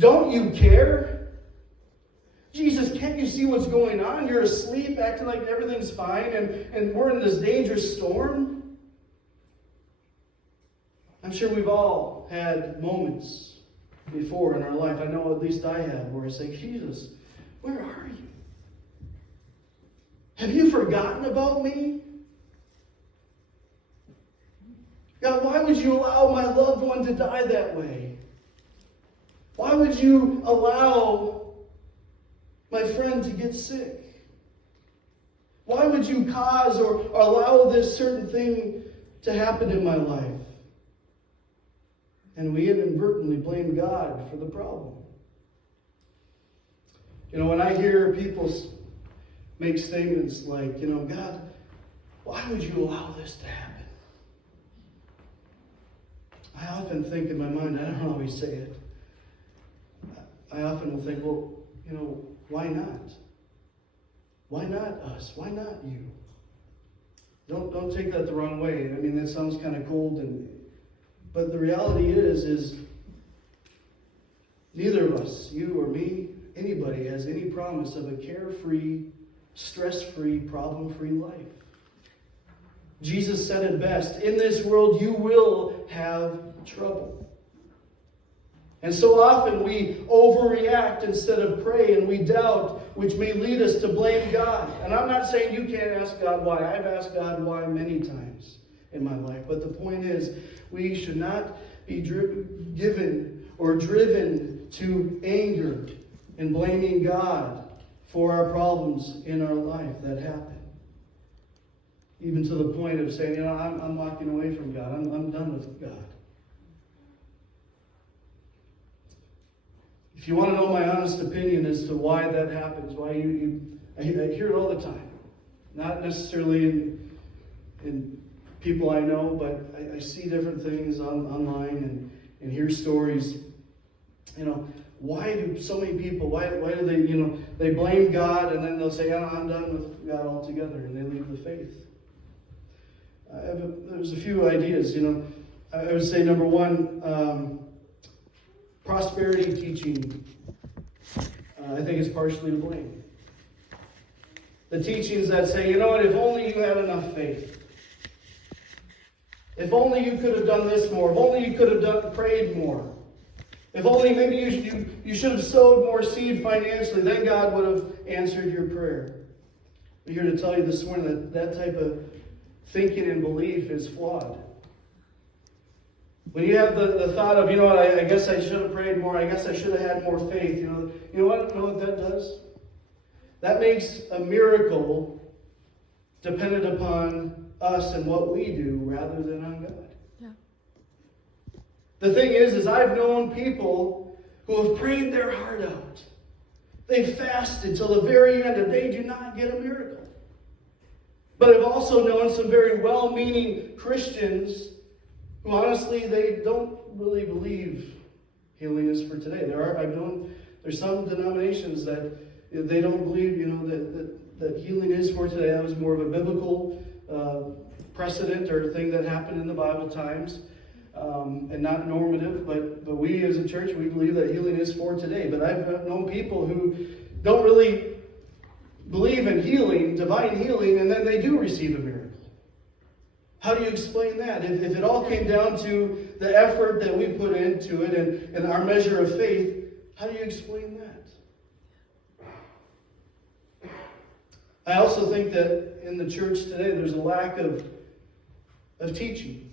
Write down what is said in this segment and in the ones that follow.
Don't you care? Jesus, can't you see what's going on? You're asleep, acting like everything's fine, and we're in this dangerous storm. I'm sure we've all had moments before in our life, I know at least I have, where I say, Jesus, where are you? Have you forgotten about me? God, why would you allow my loved one to die that way? Why would you allow my friend to get sick? Why would you cause or allow this certain thing to happen in my life? And we inadvertently blame God for the problem. When I hear people make statements like, God, why would you allow this to happen? I often think in my mind, I don't always say it. I often will think, well, why not? Why not us? Why not you? Don't take that the wrong way. That sounds kind of cold, but the reality is neither of us, you or me, anybody, has any promise of a carefree, stress-free, problem-free life. Jesus said it best, in this world you will have trouble. And so often we overreact instead of pray, and we doubt, which may lead us to blame God. And I'm not saying you can't ask God why. I've asked God why many times in my life. But the point is, we should not be driven to anger and blaming God for our problems in our life that happen. Even to the point of saying, I'm walking away from God. I'm done with God. If you want to know my honest opinion as to why that happens, why I hear it all the time. Not necessarily in people I know, but I see different things online and hear stories. Why do so many people, why do they, they blame God, and then they'll say, I'm done with God altogether, and they leave the faith. There's a few ideas, I would say number one, prosperity teaching, I think is partially to blame. The teachings that say, if only you had enough faith. If only you could have done this more. If only you could have prayed more. If only maybe you should have sowed more seed financially, then God would have answered your prayer. I'm here to tell you this morning that type of thinking and belief is flawed. When you have the thought of, I guess I should have prayed more, I guess I should have had more faith, you know what that does? That makes a miracle dependent upon us and what we do rather than on God. Yeah. The thing is I've known people who have prayed their heart out. They fasted till the very end and they do not get a miracle. But I've also known some very well-meaning Christians who honestly, they don't really believe healing is for today. There's some denominations that they don't believe, that healing is for today. That was more of a biblical precedent or thing that happened in the Bible times, and not normative. But we as a church, we believe that healing is for today. But I've known people who don't really believe in healing, divine healing, and then they do receive a miracle. How do you explain that? If it all came down to the effort that we put into it and our measure of faith, how do you explain that? I also think that in the church today there's a lack of teaching,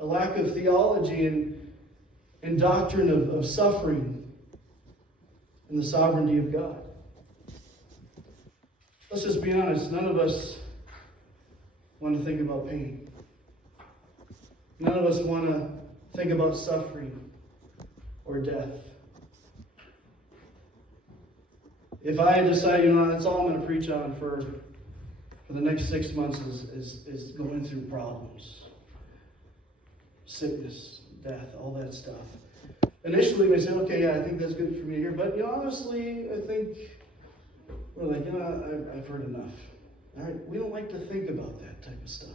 a lack of theology and doctrine of suffering and the sovereignty of God. Let's just be honest, none of us want to think about pain. None of us want to think about suffering or death. If I decide, that's all I'm going to preach on for the next 6 months is going through problems, sickness, death, all that stuff. Initially, we say, okay, yeah, I think that's good for me to hear. But honestly, I think we're like, I've heard enough. All right, we don't like to think about that type of stuff.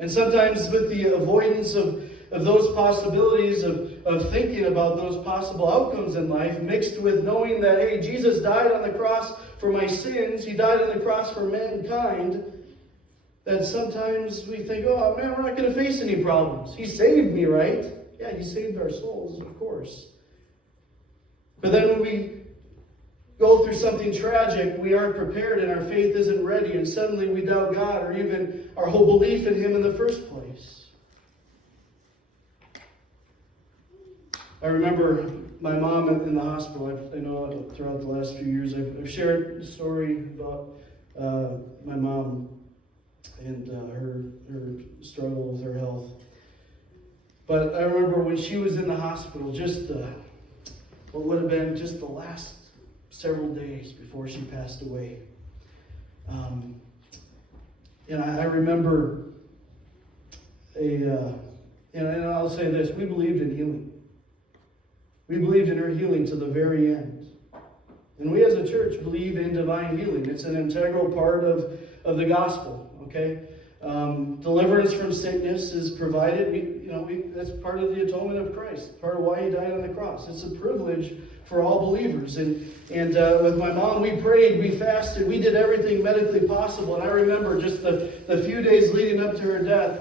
And sometimes with the avoidance of of those possibilities of thinking about those possible outcomes in life, mixed with knowing that, hey, Jesus died on the cross for my sins. He died on the cross for mankind. That sometimes we think, oh man, we're not going to face any problems. He saved me, right? Yeah, He saved our souls, of course. But then when we go through something tragic, we aren't prepared and our faith isn't ready, and suddenly we doubt God or even our whole belief in Him in the first place. I remember my mom in the hospital. I know throughout the last few years I've shared a story about my mom and her struggle with her health. But I remember when she was in the hospital, just what would have been just the last several days before she passed away. And I remember and I'll say this, we believed in healing. We believed in her healing to the very end. And we as a church believe in divine healing. It's an integral part of the gospel, okay? Deliverance from sickness is provided. That's part of the atonement of Christ, part of why He died on the cross. It's a privilege for all believers. And with my mom, we prayed, we fasted, we did everything medically possible. And I remember just the few days leading up to her death,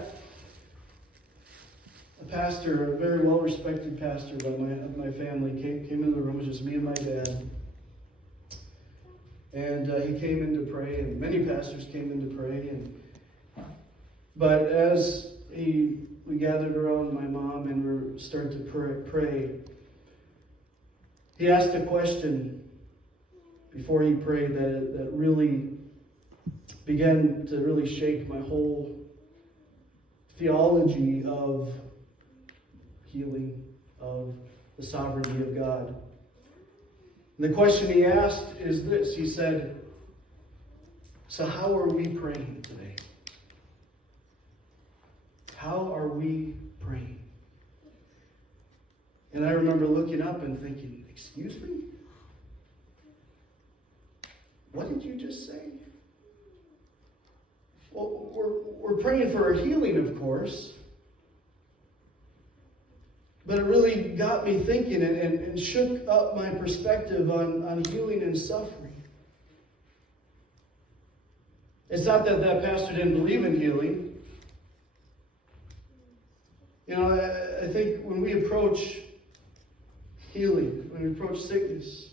a pastor, a very well-respected pastor by my family, came into the room. It was just me and my dad. And he came in to pray, and many pastors came in to pray. But as we gathered around my mom and we started to pray, he asked a question before he prayed that really began to really shake my whole theology of healing, of the sovereignty of God. And the question he asked is this. He said, so how are we praying today? How are we praying? And I remember looking up and thinking, excuse me? What did you just say? Well, we're praying for our healing, of course. But it really got me thinking and shook up my perspective on healing and suffering. It's not that pastor didn't believe in healing. I think when we approach healing, when we approach sickness,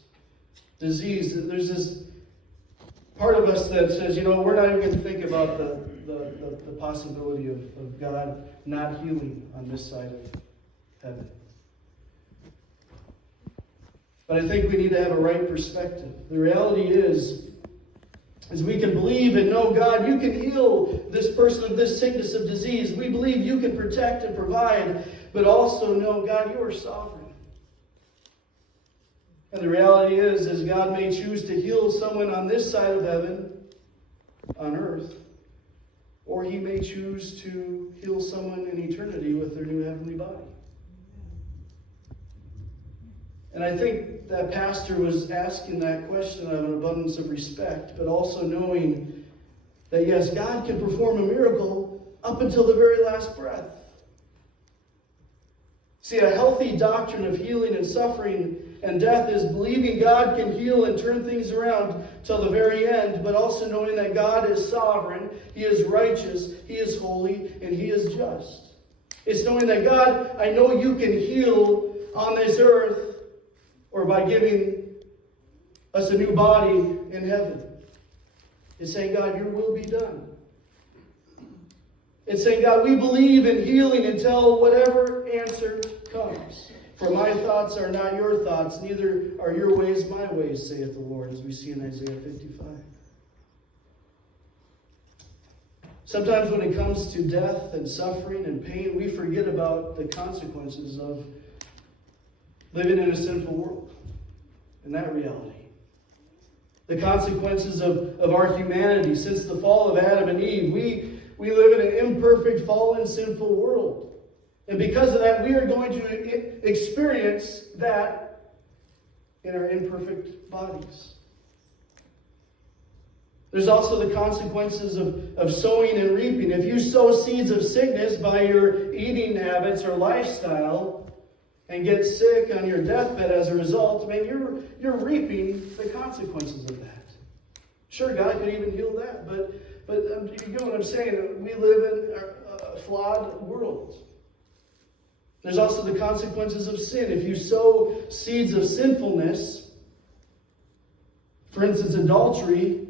disease, there's this part of us that says, we're not even going to think about the possibility of God not healing on this side of heaven. But I think we need to have a right perspective. The reality is we can believe and know, God, you can heal this person of this sickness of disease. We believe you can protect and provide, but also know, God, you are sovereign. And the reality is God may choose to heal someone on this side of heaven, on earth, or He may choose to heal someone in eternity with their new heavenly body. And I think that pastor was asking that question out of an abundance of respect, but also knowing that, yes, God can perform a miracle up until the very last breath. See, a healthy doctrine of healing and suffering and death is believing God can heal and turn things around till the very end, but also knowing that God is sovereign, He is righteous, He is holy, and He is just. It's knowing that, God, I know you can heal on this earth, or by giving us a new body in heaven. It's saying, God, your will be done. It's saying, God, we believe in healing until whatever answer comes. For my thoughts are not your thoughts, neither are your ways my ways, saith the Lord, as we see in Isaiah 55. Sometimes when it comes to death and suffering and pain, we forget about the consequences of living in a sinful world, and that reality. The consequences of our humanity. Since the fall of Adam and Eve, we live in an imperfect, fallen, sinful world. And because of that, we are going to experience that in our imperfect bodies. There's also the consequences of sowing and reaping. If you sow seeds of sickness by your eating habits or lifestyle and get sick on your deathbed as a result, man, you're reaping the consequences of that. Sure, God could even heal that, but you know what I'm saying? We live in a flawed world. There's also the consequences of sin. If you sow seeds of sinfulness, for instance, adultery,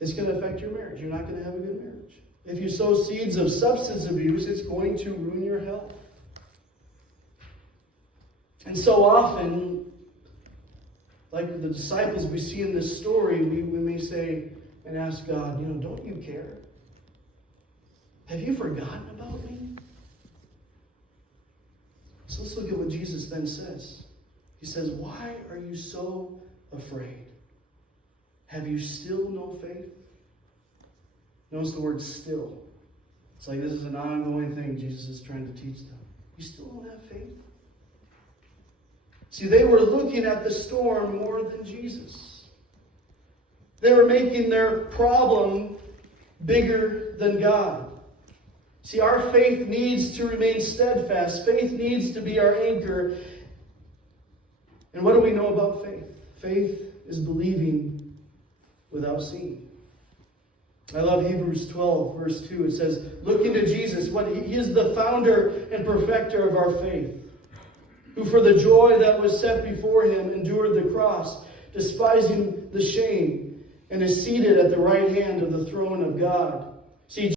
it's going to affect your marriage. You're not going to have a good marriage. If you sow seeds of substance abuse, it's going to ruin your health. And so often, like the disciples we see in this story, we may say and ask God, don't you care? Have you forgotten about me? So let's look at what Jesus then says. He says, why are you so afraid? Have you still no faith? Notice the word still. It's like this is an ongoing thing Jesus is trying to teach them. You still don't have faith? See, they were looking at the storm more than Jesus. They were making their problem bigger than God. See, our faith needs to remain steadfast. Faith needs to be our anchor. And what do we know about faith? Faith is believing without seeing. I love Hebrews 12, verse 2. It says, looking to Jesus, He is the founder and perfecter of our faith, who for the joy that was set before him endured the cross, despising the shame, and is seated at the right hand of the throne of God. See,